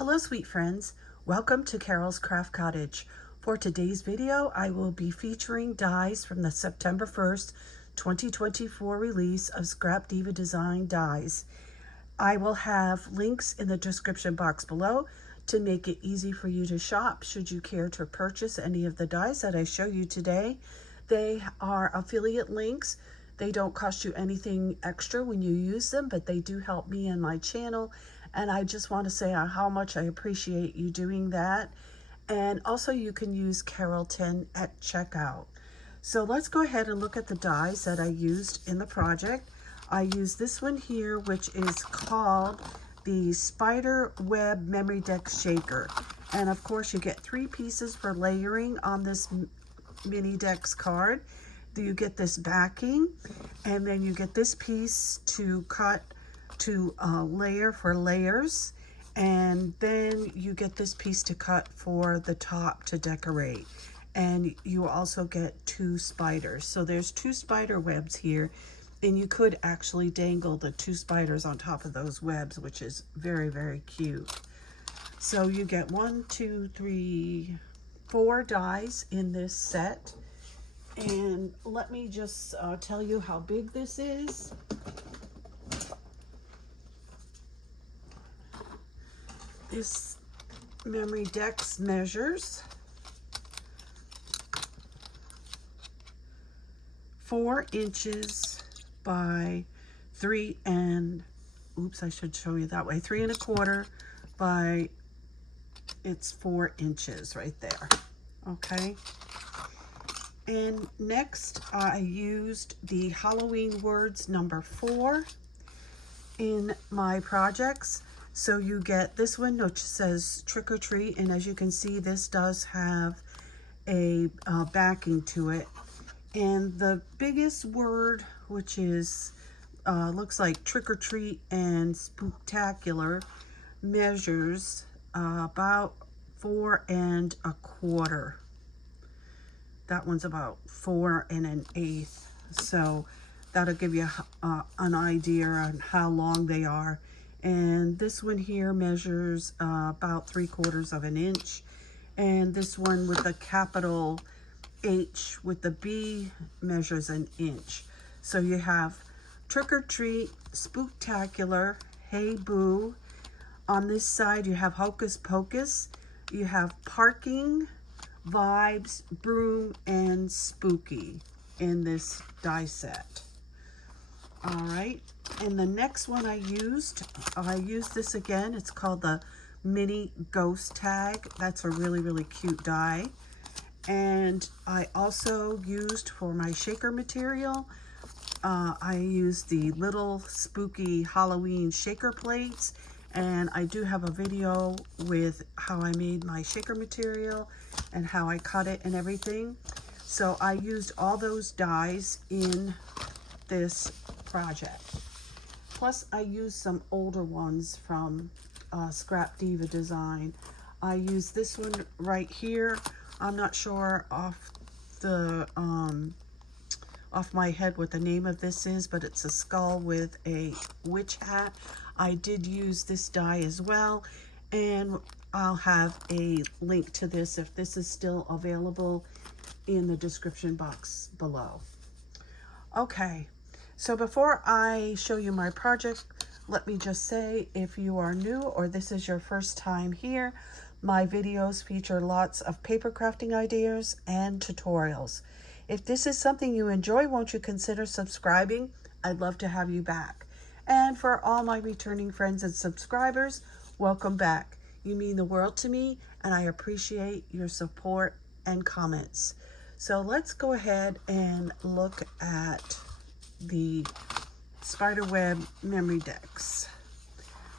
Hello sweet friends, welcome to Carol's Craft Cottage. For today's video, I will be featuring dies from the September 1st, 2024 release of Scrapdiva design dies. I will have links in the description box below to make it easy for you to shop should you care to purchase any of the dies that I show you today. They are affiliate links. They don't cost you anything extra when you use them, but they do help me and my channel. And I just want to say how much I appreciate you doing that. And also you can use Carol10 at checkout. So let's go ahead and look at the dies that I used in the project. I used this one here, which is called the Spiderweb Memorydex shaker. And of course you get 3 pieces for layering on this mini dex card. You get this backing, and then you get this piece to cut to layer for layers, and then you get this piece to cut for the top to decorate. And you also get 2 spiders. So there's 2 spider webs here, and you could actually dangle the 2 spiders on top of those webs, which is very, very cute. So you get 1, 2, 3, 4 dies in this set. And let me just tell you how big this is. This Memorydex measures 4 inches by 3 and, oops, I should show you that way, 3 1/4 by, it's 4 inches right there, okay? And next I used the Halloween words number 4 in my projects. So you get this one, which says trick or treat, and as you can see, this does have a backing to it. And the biggest word, which is looks like trick or treat and spooktacular, measures about 4 1/4. That one's about 4 1/8. So that'll give you an idea on how long they are. And this one here measures about 3/4 of an inch. And this one with the capital H with the B measures an inch. So you have trick or treat, spooktacular, hey boo. On this side you have hocus pocus. You have parking, vibes, broom, and spooky in this die set. All right, and the next one I used this again. It's called the mini ghost tag. That's a really, really cute die. And I also used for my shaker material, I used the little spooky Halloween shaker plates. And I do have a video with how I made my shaker material and how I cut it and everything. So I used all those dies in this project. Plus I used some older ones from Scrapdiva design. I used this one right here. I'm not sure off my head what the name of this is, but it's a skull with a witch hat. I did use this die as well, and I'll have a link to this if this is still available in the description box below. Okay, so before I show you my project, let me just say, if you are new or this is your first time here, my videos feature lots of paper crafting ideas and tutorials. If this is something you enjoy, won't you consider subscribing? I'd love to have you back. And for all my returning friends and subscribers, welcome back. You mean the world to me, and I appreciate your support and comments. So let's go ahead and look at the Spiderweb Memorydex.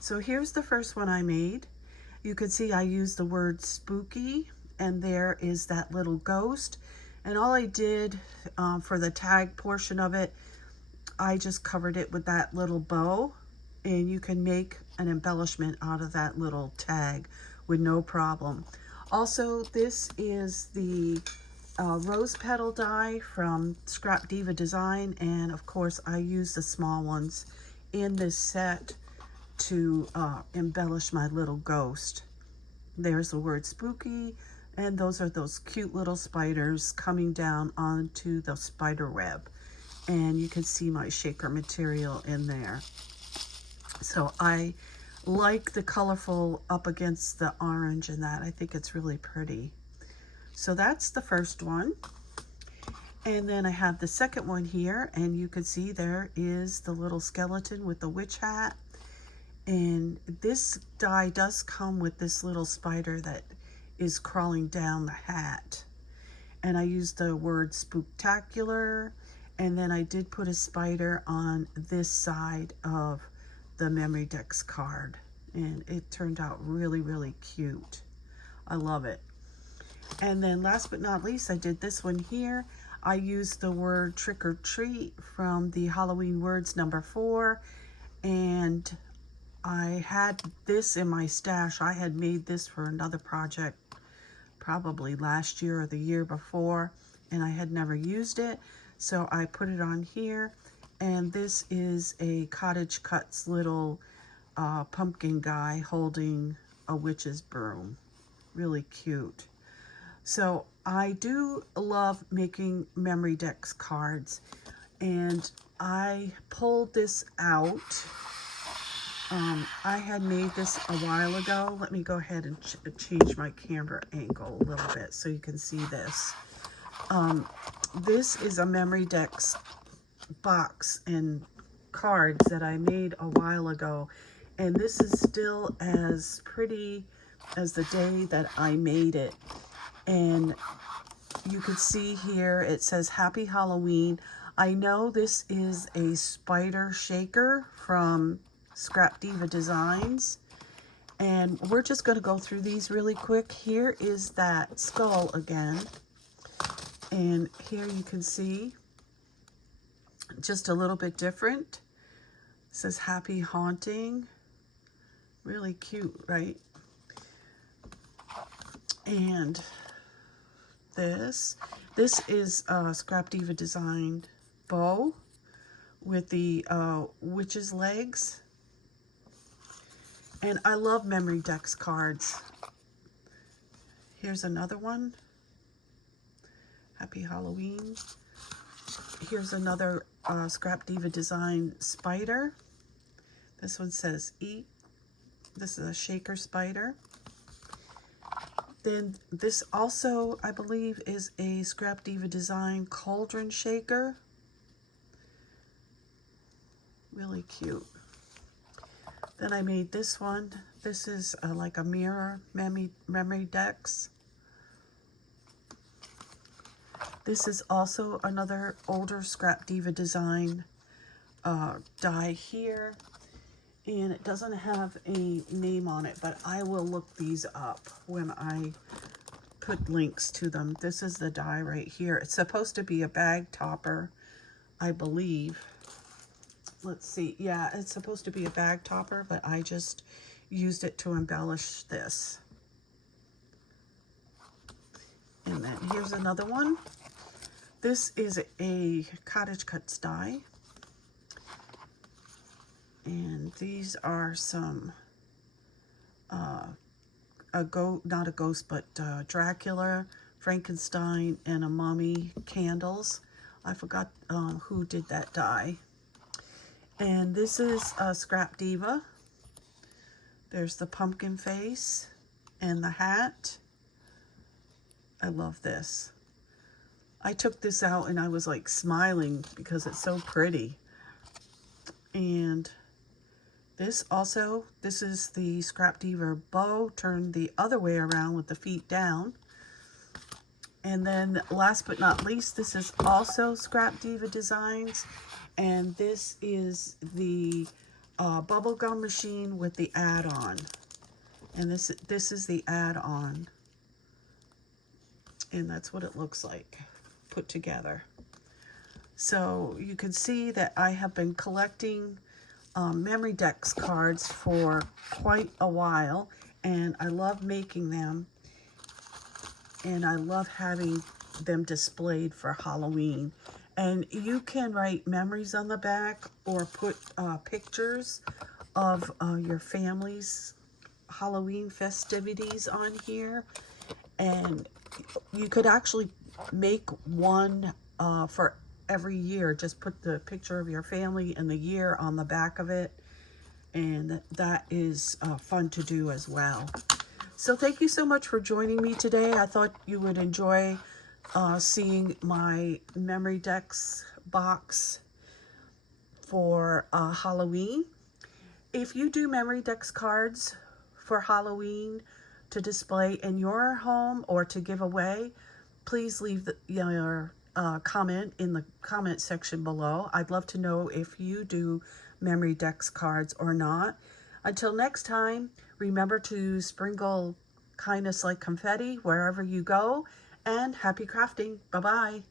So here's the first one I made. You can see I used the word spooky, and there is that little ghost. And all I did for the tag portion of it, I just covered it with that little bow, and you can make an embellishment out of that little tag with no problem. Also, this is the rose petal die from Scrapdiva design, and of course I use the small ones in this set to embellish my little ghost. There's the word spooky, and those are those cute little spiders coming down onto the spider web. And you can see my shaker material in there. So I like the colorful up against the orange and that. I think it's really pretty. So that's the first one. And then I have the second one here, and you can see there is the little skeleton with the witch hat. And this die does come with this little spider that is crawling down the hat. And I used the word spooktacular, and then I did put a spider on this side of the Memorydex card. And it turned out really, really cute. I love it. And then last but not least, I did this one here. I used the word trick or treat from the Halloween words number 4. And I had this in my stash. I had made this for another project probably last year or the year before, and I had never used it. So I put it on here. And this is a Cottage Cuts little pumpkin guy holding a witch's broom. Really cute. So I do love making Memorydex cards, and I pulled this out. I had made this a while ago. Let me go ahead and change my camera angle a little bit so you can see this. This is a Memorydex box and cards that I made a while ago, and this is still as pretty as the day that I made it. And you can see here it says Happy Halloween. I know this is a spider shaker from Scrapdiva Designs, and we're just going to go through these really quick. Here is that skull again, and here you can see just a little bit different. It says Happy Haunting. Really cute, right? And this is a Scrapdiva designed bow with the witch's legs. And I love Memorydex cards. Here's another one. Happy Halloween. Here's another Scrapdiva design spider. This one says eat. This is a shaker spider. Then this also, I believe, is a Scrapdiva design cauldron shaker. Really cute. Then I made this one. This is like a mirror Memorydex. This is also another older Scrapdiva design die here. And it doesn't have a name on it, but I will look these up when I put links to them. This is the die right here. It's supposed to be a bag topper, I believe. Let's see. Yeah, it's supposed to be a bag topper, but I just used it to embellish this. And then here's another one. This is a Cottage Cuts die. And these are some, not a ghost, but Dracula, Frankenstein, and a mummy candles. I forgot who did that die. And this is Scrapdiva. There's the pumpkin face and the hat. I love this. I took this out and I was like smiling because it's so pretty. And this is the Scrapdiva bow turned the other way around with the feet down. And then last but not least, this is also Scrapdiva Designs. And this is the bubblegum machine with the add-on. And this is the add-on. And that's what it looks like put together. So you can see that I have been collecting Memorydex cards for quite a while, and I love making them, and I love having them displayed for Halloween. And you can write memories on the back or put pictures of your families Halloween festivities on here. And you could actually make one for every year. Just put the picture of your family and the year on the back of it. And that is fun to do as well. So thank you so much for joining me today. I thought you would enjoy seeing my Memorydex box for Halloween. If you do Memorydex cards for Halloween to display in your home or to give away, please leave your comment in the comment section below. I'd love to know if you do Memorydex cards or not. Until next time, remember to sprinkle kindness like confetti wherever you go, and happy crafting. Bye-bye.